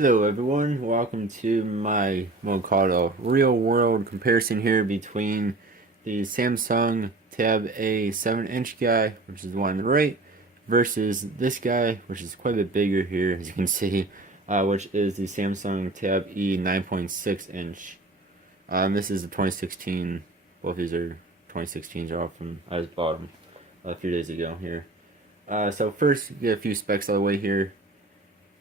Hello everyone, welcome to my, we'll call it a real world comparison here between the Samsung Tab A 7-inch guy, which is the one on the right, versus this guy, which is quite a bit bigger here, as you can see, which is the Samsung Tab E 9.6 inch. This is the 2016, both these are 2016s are all from, I just bought them a few days ago here. So first, get a few specs out of the way here.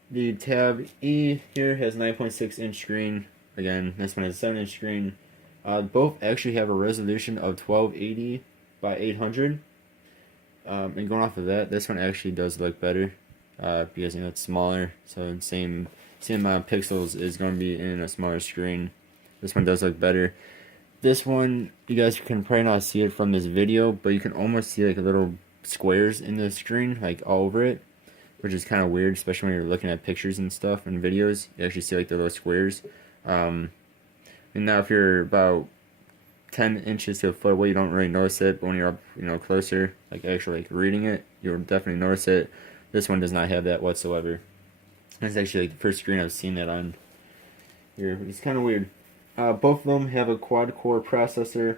The Tab E here has 9.6-inch screen. Again, this one has a 7-inch screen. Both actually have a resolution of 1280 by 800. And going off of that, this one actually does look better because it's smaller. So the same amount of pixels is going to be in a smaller screen. This one does look better. This one, you guys can probably not see it from this video, but you can almost see like little squares in the screen, like all over it, which is kind of weird, especially when you're looking at pictures and stuff and videos. You actually see like the little squares. And now if you're about 10 inches to a foot away, you don't really notice it, but when you're up, closer, like actually like reading it, you'll definitely notice it. This one does not have that whatsoever. That's actually like the first screen I've seen that on here. It's kind of weird. Both of them have a quad-core processor.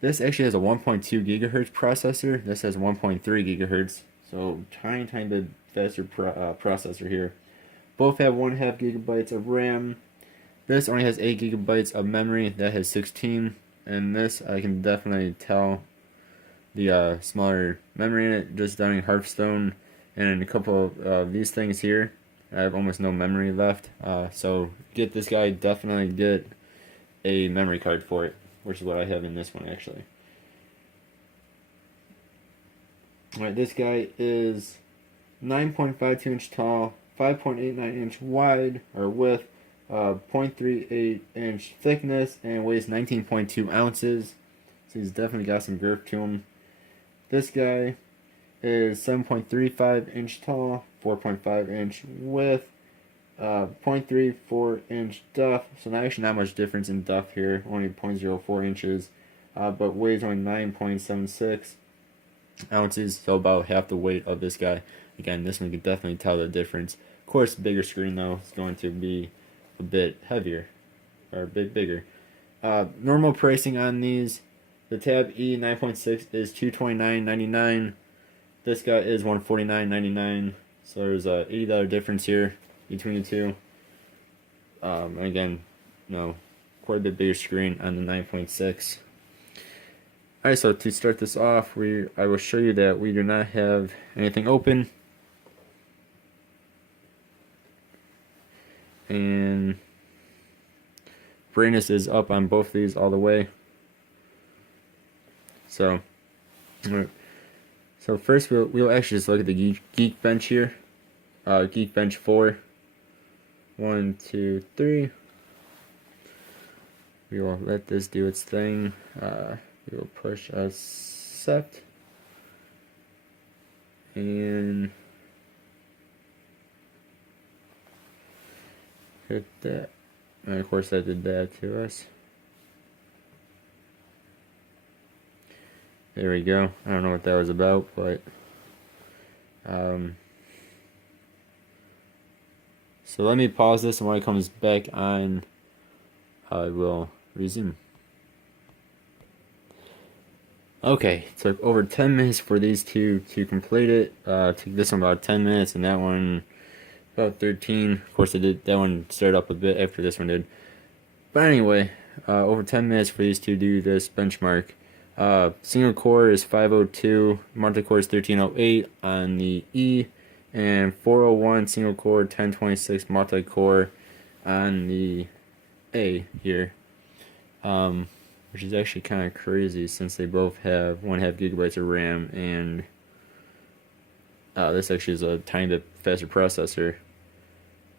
This actually has a 1.2 gigahertz processor. This has 1.3 gigahertz. So tiny bit faster processor here. Both have 1.5 gigabytes of RAM. This only has 8 gigabytes of memory. That has 16. And this, I can definitely tell the smaller memory in it. Just down in Hearthstone and a couple of these things here, I have almost no memory left. So get this guy, definitely get a memory card for it, which is what I have in this one actually. Alright, this guy is 9.52 inch tall, 5.89 inch wide or width, 0.38 inch thickness, and weighs 19.2 ounces. So he's definitely got some girth to him. This guy is 7.35 inch tall, 4.5 inch width, 0.34 inch depth. So actually not much difference in depth here, only 0.04 inches, but weighs only 9.76 ounces, so about half the weight of this guy. Again, this one can definitely tell the difference. Of course, bigger screen though is going to be a bit heavier or a bit bigger. Normal pricing on these, the Tab E 9.6 is $229.99. This guy is $149.99. So there's a $80 difference here between the two. And again, quite a bit bigger screen on the 9.6. Alright, so to start this off, I will show you that we do not have anything open. And brightness is up on both of these all the way. So first we'll actually just look at the Geekbench here. Geekbench 4. 1, 2, 3. We will let this do its thing. We will push accept, and hit that. And of course, that did that to us. There we go. I don't know what that was about, but so let me pause this, and when it comes back on, I will resume. Okay, it took over 10 minutes for these two to complete it. Took this one about 10 minutes, and that one about 13. Of course, that one started up a bit after this one did. But anyway, over 10 minutes for these two to do this benchmark. Single core is 502, multi-core is 1308 on the E, and 401 single core, 1026 multi-core on the A here. Which is actually kind of crazy since they both have 1.5 gigabytes of RAM, and this actually is a tiny bit faster processor.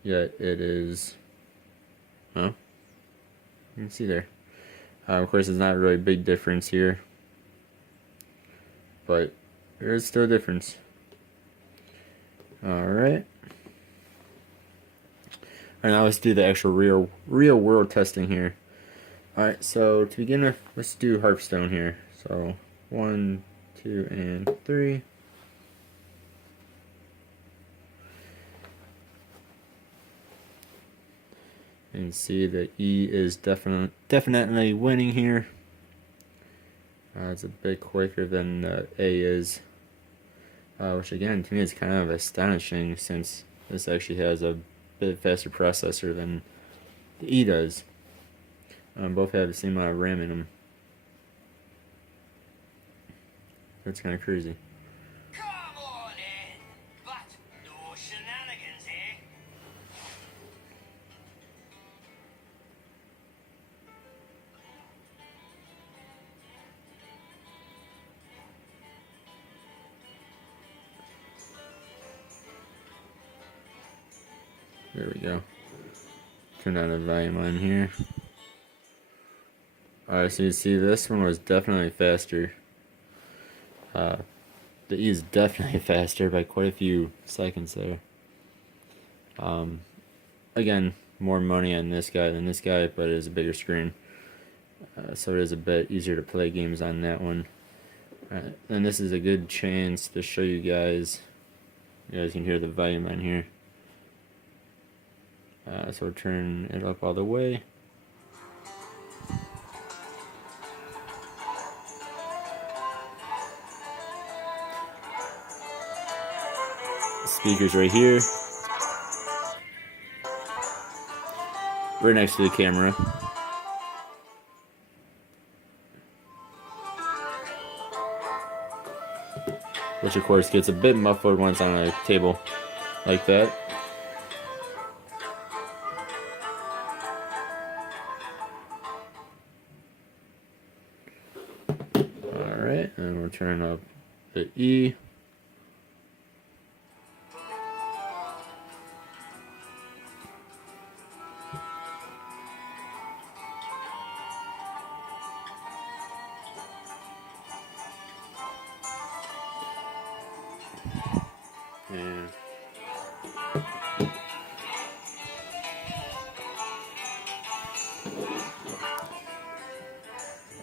Yet it is, you can see there. Of course, it's not really a big difference here, but there is still a difference. Alright. Alright, now let's do the actual real world testing here. Alright, so to begin with, let's do Hearthstone here. So 1, 2, and 3. You can see the E is definitely winning here. It's a bit quicker than the A is, which again to me is kind of astonishing since this actually has a bit faster processor than the E does. Both have the same amount of RAM in them. That's kind of crazy. Come on in, but no shenanigans, eh? There we go. Turn down the volume on here. Alright, so you see this one was definitely faster. The E is definitely faster by quite a few seconds there. Again, more money on this guy than this guy, but it is a bigger screen. So it is a bit easier to play games on that one. And this is a good chance to show you guys. You guys can hear the volume on here. So we'll turn it up all the way. Speakers right here, right next to the camera. Which of course gets a bit muffled once on a table like that. Alright, and we'll turn up the E. And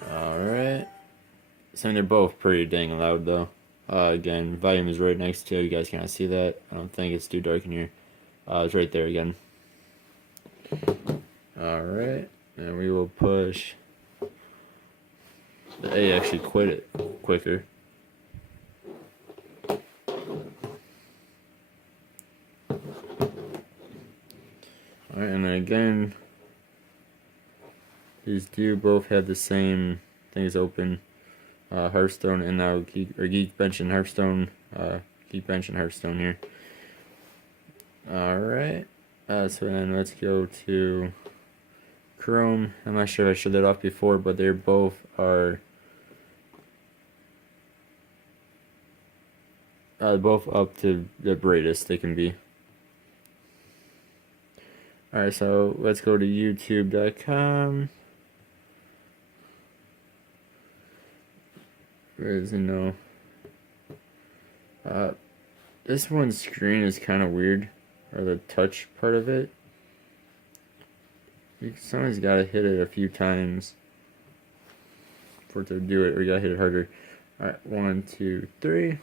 alright. So they're both pretty dang loud though. Again, volume is right next to it. You guys can't see that. I don't think it's too dark in here. It's right there again. Alright. And we will push the A actually quit it quicker. Alright, and then again, these do both have the same things open. Hearthstone and now Geekbench and Hearthstone. Geekbench and Hearthstone here. Alright, so then let's go to Chrome. I'm not sure if I showed that off before, but they're both are both up to the brightest they can be. Alright, so let's go to youtube.com. Where is it now? This one's screen is kind of weird, or the touch part of it. Someone's got to hit it a few times for it to do it, or you got to hit it harder. Alright, 1, 2, 3.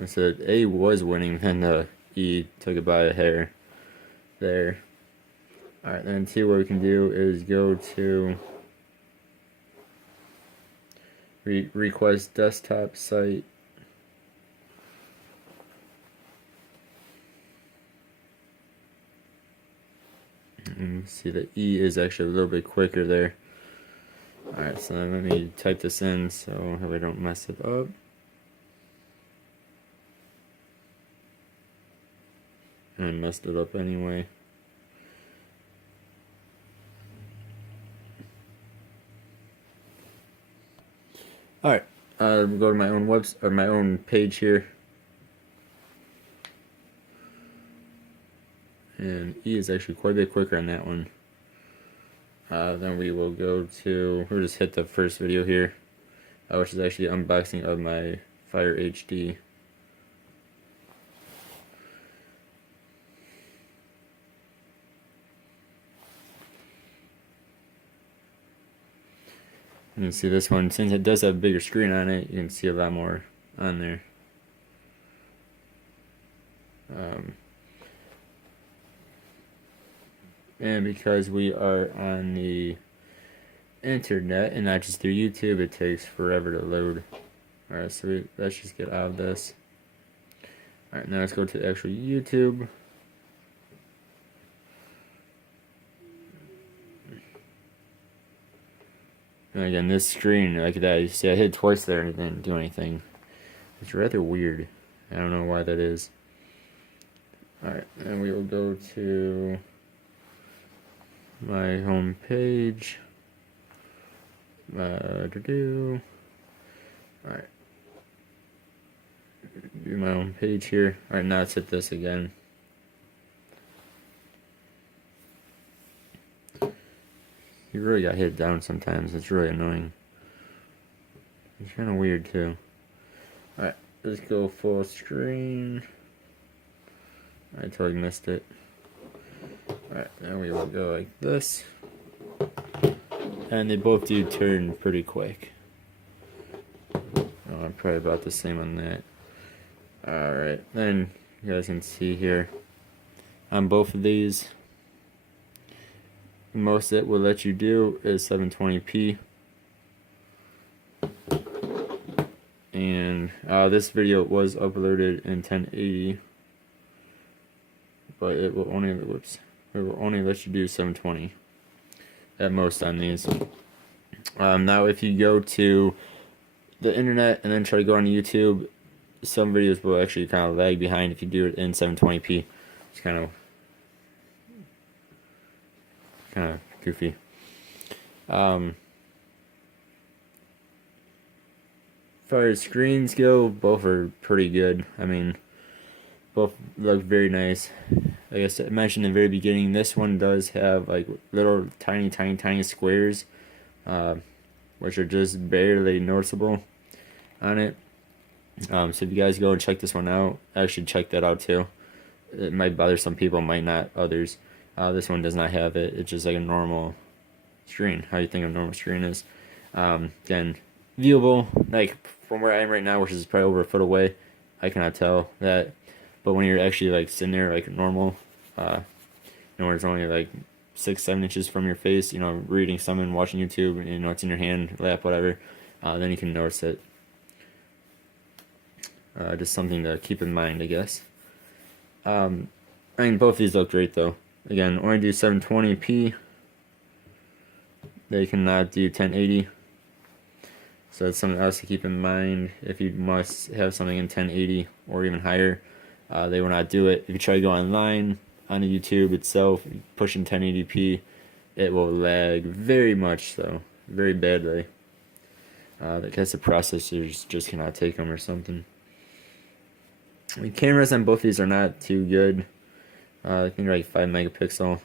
I said A was winning, then E took it by a hair there. Alright, then two, what we can do is go to request desktop site. And see the E is actually a little bit quicker there. Alright, so then let me type this in so I don't mess it up. I messed it up anyway. Alright, go to my own website or my own page here. And E is actually quite a bit quicker on that one. Then we will go to, we'll just hit the first video here, which is actually the unboxing of my Fire HD. You can see this one, since it does have a bigger screen on it, you can see a lot more on there. And because we are on the internet and not just through YouTube, it takes forever to load. Alright, so let's just get out of this. Alright, now let's go to actual YouTube. And again, this screen, like that, you see I hit twice there and it didn't do anything. It's rather weird. I don't know why that is. Alright, and we will go to my home page. Alright. Do my own page here. Alright, now let's hit this again. You really got hit down sometimes. It's really annoying. It's kind of weird too. Alright, let's go full screen. I totally missed it. Alright, now we will go like this. And they both do turn pretty quick. Oh, I'm probably about the same on that. Alright, then you guys can see here on both of these, the most it will let you do is 720p. And this video was uploaded in 1080, but it will only let you do 720 at most on these. Now if you go to the internet and then try to go on YouTube, some videos will actually kind of lag behind if you do it in 720p. It's kind of goofy. As far as screens go, both are pretty good. I mean, both look very nice. Like I said, I mentioned in the very beginning, this one does have like little tiny squares, which are just barely noticeable on it. So if you guys go and check this one out, actually check that out too. It might bother some people, might not others. This one does not have it. It's just like a normal screen. How you think a normal screen is. Again, viewable, like from where I am right now, which is probably over a foot away, I cannot tell that. But when you're actually like sitting there like normal, where it's only like 6-7 inches from your face, reading something, watching YouTube, it's in your hand, lap, whatever, then you can notice it. Just something to keep in mind, I guess. I mean, both of these look great though. Again, only do 720p. They cannot do 1080. So that's something else to keep in mind. If you must have something in 1080 or even higher, they will not do it. If you try to go online on the YouTube itself, pushing 1080p, it will lag very much so, very badly. I guess the processors just cannot take them or something. The cameras on both these are not too good. I think they're like 5 megapixel,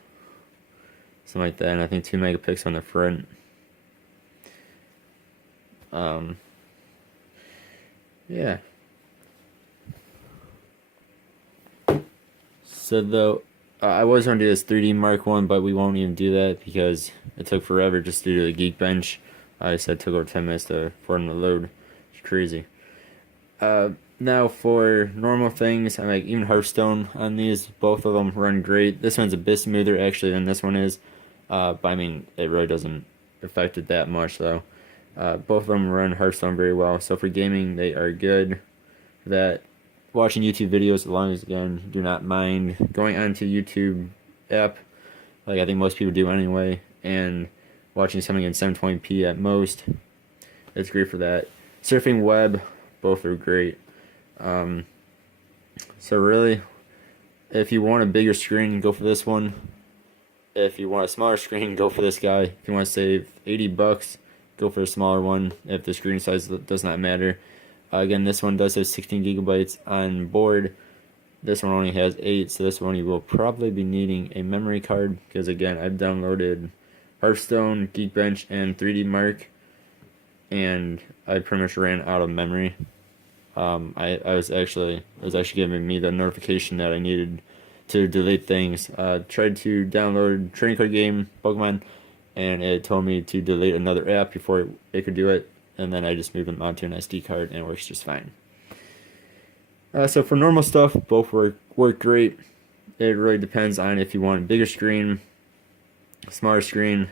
something like that, and I think 2 megapixel on the front. Yeah. So though, I was going to do this 3D Mark 1, but we won't even do that because it took forever just to do the Geekbench. I said it took over 10 minutes for them to load. It's crazy. Now for normal things, I like even Hearthstone on these, both of them run great. This one's a bit smoother actually than this one is, but I mean it really doesn't affect it that much though. Both of them run Hearthstone very well, so for gaming they are good. That watching YouTube videos, as long as again do not mind going onto YouTube app, like I think most people do anyway, and watching something in 720p at most, it's great for that. Surfing web, both are great. So really, if you want a bigger screen, go for this one. If you want a smaller screen, go for this guy. If you want to save $80, go for a smaller one. If the screen size does not matter. Again, this one does have 16 gigabytes on board. This one only has 8, so this one you will probably be needing a memory card because again, I've downloaded Hearthstone, Geekbench, and 3D Mark, and I pretty much ran out of memory. It was actually giving me the notification that I needed to delete things. Tried to download Trading Card Game, Pokemon, and it told me to delete another app before it could do it, and then I just moved them onto an SD card and it works just fine. So for normal stuff, both work great. It really depends on if you want a bigger screen, smaller screen.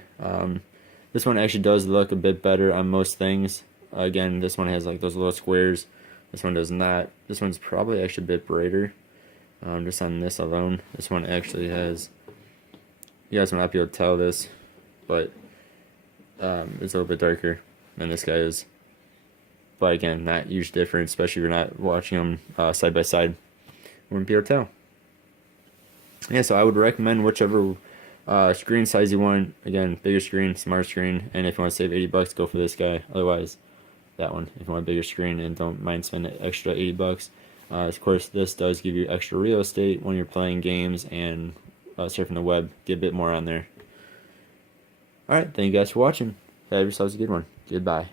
This one actually does look a bit better on most things. Again, this one has like those little squares. This one does not. This one's probably actually a bit brighter. Just on this alone, this one actually has. You guys might not be able to tell this, but it's a little bit darker than this guy is. But again, not huge difference, especially if you're not watching them side by side. Wouldn't be able to tell. Yeah, so I would recommend whichever screen size you want. Again, bigger screen, smaller screen, and if you want to save $80, go for this guy. Otherwise, that one. If you want a bigger screen and don't mind spending extra $80. Of course, this does give you extra real estate when you're playing games and surfing the web. Get a bit more on there. Alright, thank you guys for watching. Have yourselves a good one. Goodbye.